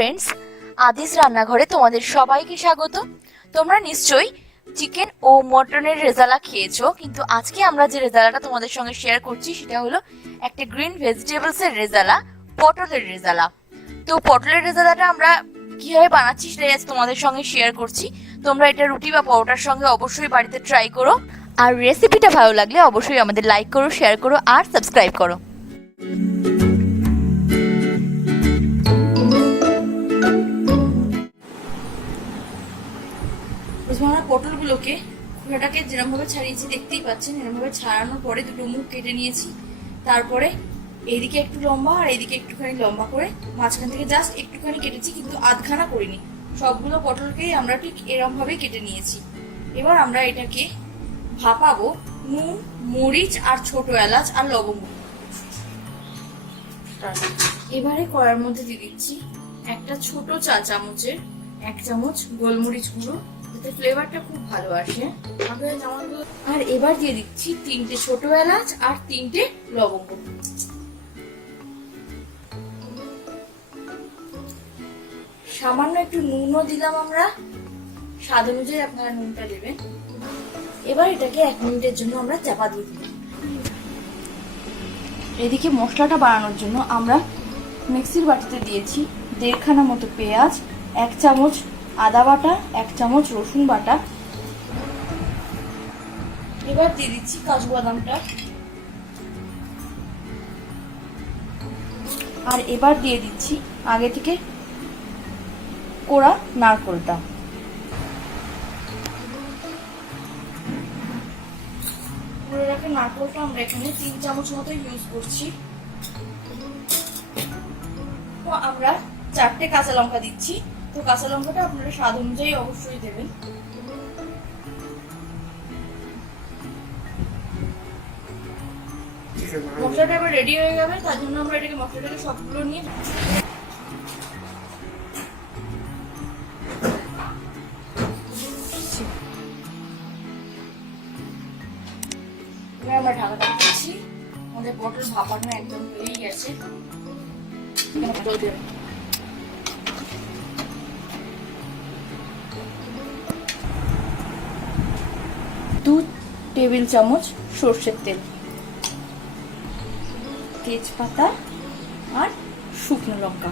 Friends আদিস রান্নাঘরে তোমাদের সবাইকে স্বাগত। তোমরা নিশ্চয়ই চিকেন ও মটনের রেজালা খেয়েছো, কিন্তু আজকে আমরা যে রেজালাটা তোমাদের সঙ্গে শেয়ার করছি, সেটা হলো একটা গ্রিন ভেজিটেবলস এর রেজালা, পটলের রেজালা। তো পটলের রেজালাটা আমরা কীভাবে বানাচ্ছি, সেটাই আজ তোমাদের সঙ্গে শেয়ার করছি। তোমরা এটা রুটি বা পরোটার সঙ্গে অবশ্যই বাড়িতে ট্রাই করো। আর রেসিপিটা ভালো লাগলে অবশ্যই আমাদের লাইক করো শেয়ার করো, আর সাবস্ক্রাইব করো। পটলগুলোকে খোলাটাকে যেরকমভাবে ছাড়িয়েছি, দেখতেই পাচ্ছেন এরকমভাবে ছাড়ানোর পরে দুটো মুখ কেটে নিয়েছি। তারপরে এইদিকে একটু লম্বা আর এইদিকে একটুখানি লম্বা করে মাঝখান থেকে জাস্ট একটুখানি কেটেছি, কিন্তু আধখানা করিনি। সবগুলো পটলকেই আমরা ঠিক এরমভাবে কেটে নিয়েছি। এবার আমরা এটাকে ভাপাবো নুন, মরিচ আর ছোট এলাচ আর লবঙ্গ। এবারে কড়ার মধ্যে দিয়ে দিচ্ছি একটা ছোট চা চামচের এক চামচ গোলমরিচ গুঁড়ো ফ্লেভারটা খুব ভালো আসে। আর এবার দিয়ে দিচ্ছি তিনটে ছোট এলাচ আর তিনটে লবঙ্গ। সামান্য একটু নুনও দিলাম আমরা। স্বাদ অনুযায়ী আপনারা নুনটা দেবেন। এবার এটাকে এক মিনিটের জন্য আমরা চাপা দিয়ে এদিকে মশলাটা বানানোর জন্য আমরা মিক্সির বাটিতে দিয়েছি দেড়খানা মতো পেঁয়াজ, এক চামচ আদা বাটা, এক চামচ রসুন বাটা। এবার দিয়ে দিচ্ছি কাজু বাদামটা। আর এবার দিয়ে দিচ্ছি আগে থেকে কোড়া নারকোলটা। নারকোলটা আমরা এখানে তিন চামচ মতো ইউজ করছি। আমরা চারটে কাঁচা লঙ্কা দিচ্ছি। তো কাঁচা লঙ্কাটা আপনারা স্বাদ অনুযায়ী অবশ্যই দেবেন। মশলাটা এবার রেডি হয়ে যাবে তার জন্য আমরা এটাকে, মশলাটাকে সবগুলো নিয়ে আমরা ঢাকাটা দিচ্ছি। আমাদের পটল ভাপানো একদম হয়েই গেছে। পটল দু টেবিল চামচ, সর্ষের তেল। তেজপাতা আর শুকনো লঙ্কা।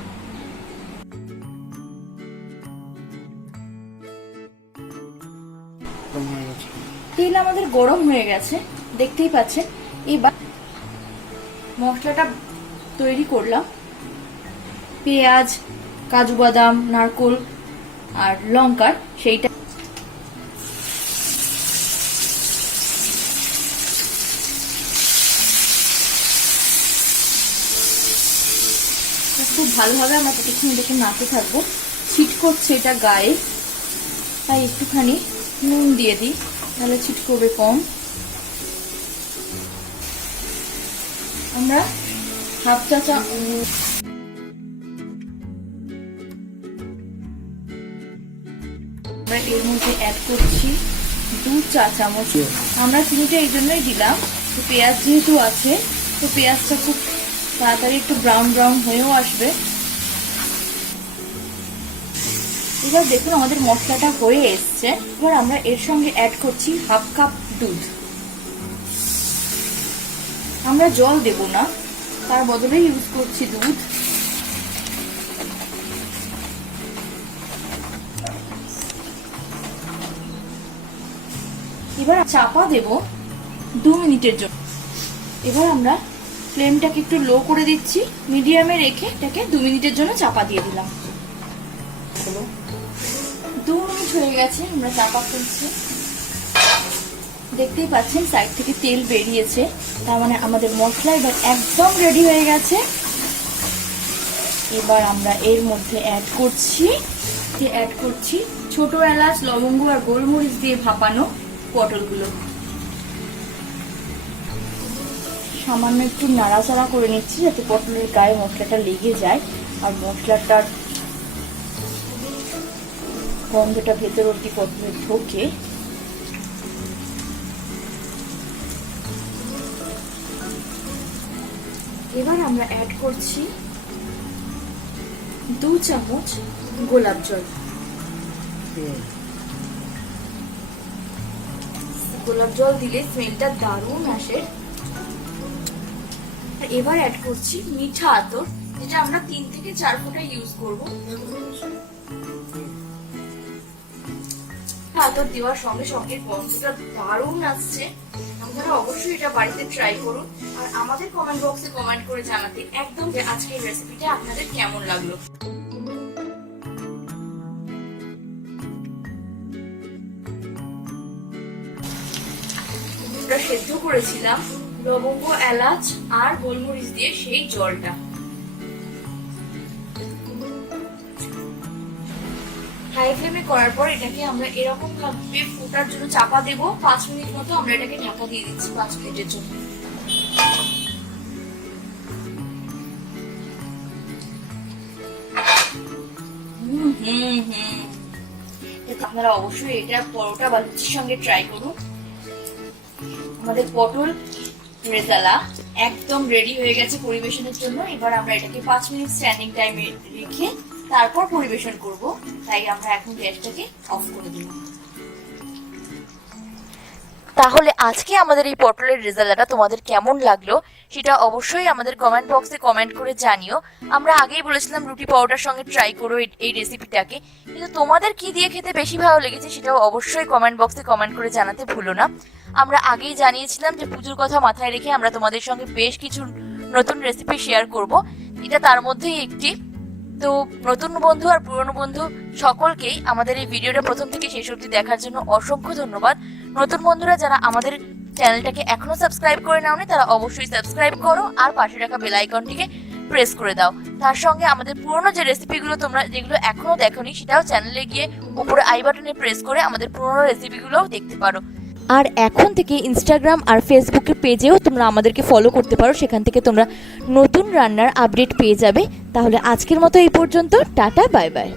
তেল আমাদের গরম হয়ে গেছে। দেখতেই পাচ্ছেন, এবার মশলাটা তৈরি করলাম। পেঁয়াজ, কাজু বাদাম, নারকোল আর লঙ্কার, সেইটা খুব ভালোভাবে আমরা ততক্ষণ দেখে নাড়তে থাকব। ছিট করছে এটা গায়ে। তাই একটুখানি নুন দিয়ে দিই তাহলে ছিট করবে কম। আমরা হাফ চা চা আমরা এর মধ্যে অ্যাড করছি দু চা চামচ। আমরা চিনিটা এই জন্যই দিলাম। তো পেঁয়াজ যেহেতু আছে তো পেঁয়াজটা খুব তাড়াতাড়ি একটু ব্রাউন ব্রাউন হয়েও আসবে। এবার দেখুন আমাদের মশলাটা হয়ে এসছে। এবার আমরা এর সঙ্গে অ্যাড করছি হাফ কাপ দুধ। আমরা জল দেব না, তার বদলে ইউজ করছি দুধ। এবার চাপা দেব দু মিনিটের জন্য। এবার আমরা ফ্লেমটাকে একটু লো করে দিচ্ছি মিডিয়ামে রেখে এটাকে দু মিনিটের জন্য চাপা দিয়ে দিলাম। দু মিনিট হয়ে গেছে আমরা চাপা খুলছি দেখতেই পাচ্ছেন সাইড থেকে তেল বেরিয়েছে। তার মানে আমাদের মশলা এবার একদম রেডি হয়ে গেছে। এবার আমরা এর মধ্যে অ্যাড করছি অ্যাড করছি ছোট এলাচ লবঙ্গ আর গোলমরিচ দিয়ে ভাপানো পটলগুলো। সামান্য একটু নাড়াচাড়া করে নিচ্ছি যাতে পটলের গায়ে মশলাটা লেগে যায় আর মশলাটার গন্ধটা ভেতর অব্দি পটলে ঢোকে। এবার আমরা অ্যাড করছি দু চামচ গোলাপ জল। গোলাপ জল দিলে স্মেলটা দারুণ আসে। আর এবার অ্যাড করছি মিঠা আতর, যেটা আমরা তিন থেকে চার ফোঁটা ইউজ করব। আতর দেওয়ার সঙ্গে সঙ্গে গন্ধটা দারুণ আসছে। আপনারা অবশ্যই এটা বাড়িতে ট্রাই করুন। আর আমাদের কমেন্ট বক্সে কমেন্ট করে জানাতে একদম যে আজকের রেসিপিটা আপনাদের কেমন লাগল। সেদ্ধ করেছিলাম। লবঙ্গ, এলাচ আর গোলমরিচ দিয়ে সেই জলটা। হাই ফ্লেমে করার পর এটাকে আমরা এরকম ভাবে ফোটার জন্য চাপা দেবো। পাঁচ মিনিট মতো আমরা এটাকে ঢাকা দিয়ে দিচ্ছি পাঁচ মিনিটের জন্য। আপনারা অবশ্যই এটা পরোটা বা লুচির সঙ্গে ট্রাই করুন। আমাদের পটল রেজালা একদম রেডি হয়ে গেছে পরিবেশনের জন্য। এবার আমরা এটাকে পাঁচ মিনিট স্ট্যান্ডিং টাইমে রেখে তারপর পরিবেশন করব। তাই আমরা এখন গ্যাসটাকে অফ করে তাহলে আজকে আমাদের এই পটলের রেজাল্টটা তোমাদের কেমন লাগল সেটা অবশ্যই আমাদের কমেন্ট বক্সে কমেন্ট করে জানিও। আমরা আগেই বলেছিলাম রুটি পাউডার সঙ্গে ট্রাই করো এই রেসিপিটাকে কিন্তু তোমাদের কি দিয়ে খেতে বেশি ভালো লেগেছে সেটাও অবশ্যই কমেন্ট বক্সে কমেন্ট করে জানাতে ভুলো না। আমরা আগেই জানিয়েছিলাম যে পুজোর কথা মাথায় রেখে আমরা তোমাদের সঙ্গে বেশ কিছু নতুন রেসিপি শেয়ার করব। এটা তার মধ্যেই একটি। তো নতুন বন্ধু আর পুরনো বন্ধু সকলকেই আমাদের এই ভিডিওটা প্রথম থেকে শেষ অবধি দেখার জন্য অসংখ্য ধন্যবাদ। নতুন বন্ধুরা, যারা আমাদের চ্যানেলটাকে এখনও সাবস্ক্রাইব করে নাওনি, তারা অবশ্যই সাবস্ক্রাইব করো আর পাশে রাখা বেল আইকনটিকে প্রেস করে দাও। তার সঙ্গে আমাদের পুরনো যে রেসিপিগুলো তোমরা যেগুলো এখনও দেখোনি, সেটাও চ্যানেলে গিয়ে উপরে আই বাটনে প্রেস করে আমাদের পুরনো রেসিপিগুলোও দেখতে পারো। আর এখন থেকে ইনস্টাগ্রাম আর ফেসবুকের পেজেও তোমরা আমাদেরকে ফলো করতে পারো। সেখান থেকে তোমরা নতুন রান্নার আপডেট পেয়ে যাবে। তাহলে আজকের মতো এই পর্যন্ত। Tata bye bye